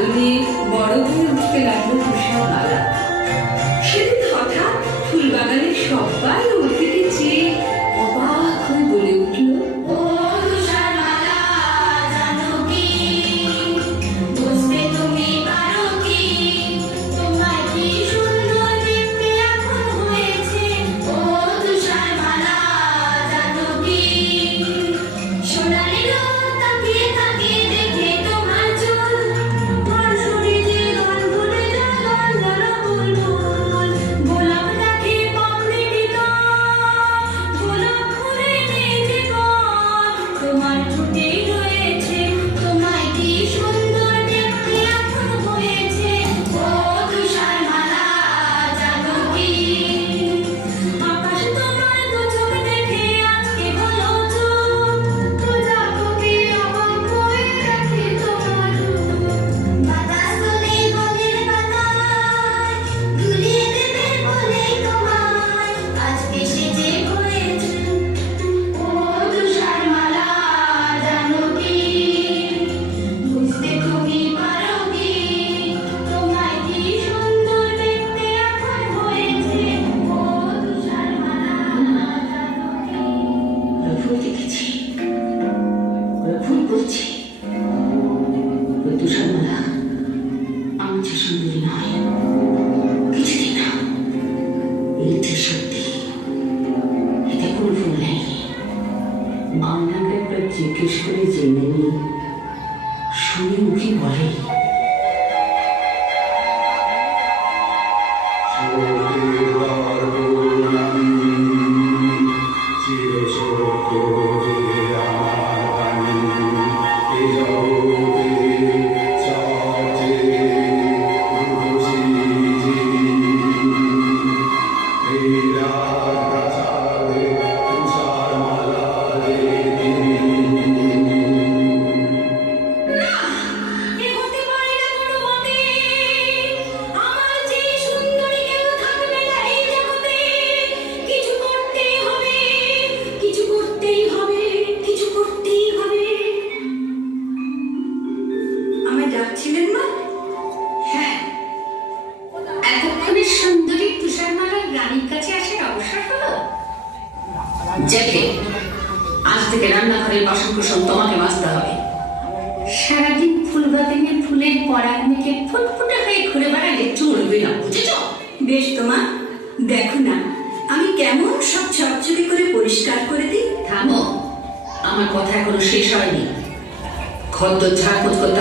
আদরে বড় হয়ে উঠতে লাগলো তুষার মালা। সেদিন হঠাৎ ফুলবাগানের সবাই ওর দিকে চেয়ে অবাক হয়ে বলে উঠল, ও তুষার মালা জানো কি, বুঝতে তুমি পারো কি, তোমার কি সুন্দর দেখতে এখন হয়েছে। ও তুষার মালা জানো কি, সোনালি রোদ তাকিয়ে তাকিয়ে দেখে তোমার চুল, তোমার শরীরে গান ভুলে যায় গান ধরা বুলবুল, গোলাপ দেখে পাপড়ি ভিতর, গোলাপ ফুলে নেচে গান, তোমার ঠোঁটেই রয়েছে, তোমায় কি সুন্দর দেখতে এখন হয়েছে। ও তুষার মালা জানো কি, আকাশ তোমার দু চোখ দেখে আজকে হলো চুপ, প্রজাপতি অবাক হয়ে দেখে তোমার রূপ, বাতাস তোলে বনের পাতায়, দুলিয়ে দেবে বলেই তোমায় আজকে সেজে হয়েছে। ও তুষার মালা জানো কি, বুঝতে তুমি পারো কি, তোমায় কি সুন্দর দেখতে এখন হয়েছে। ও তুষার মালা জানো কি। ওরা ফুল দেখেছি, ওরা ফুল করছি। ওই তুষার মালা আমার যে সুন্দরী নয়, কিছুদিন না, মিথ্যে সত্যি, এতে কোনো ফুল নেই। মামলাকে একবার জিজ্ঞেস করে জেনে নি, শুনি মুখে বলে, এ হতে পারে না কোনো মতে, আমার যে সুন্দরী কেউ থাকবে না এই জগতে, কিছু করতেই হবে, কিছু করতেই হবে, কিছু করতেই হবে। আমায় ডাকছিলেন মা? হ্যাঁ, এতক্ষণে সুন্দরী তুষারমালার রানীর কাছে আসার অবসর হলো। জেঠে, আজ থেকে রান্নাঘরের বাসন কুসন তোমাকে মাজতে হবে। সারাদিন ফুলবাগানে ফুলের পরাগ মেখে ফুটফুটে হয়ে ঘুরে বেড়ালে চলবে না, বুঝেছ? বেশ তো মা, দেখো না আমি কেমন সব চকচকে করে পরিষ্কার করে দিই। থামো, আমার কথা এখনো শেষ হয়নি। খদ্দর ঝাড়পোছ করতে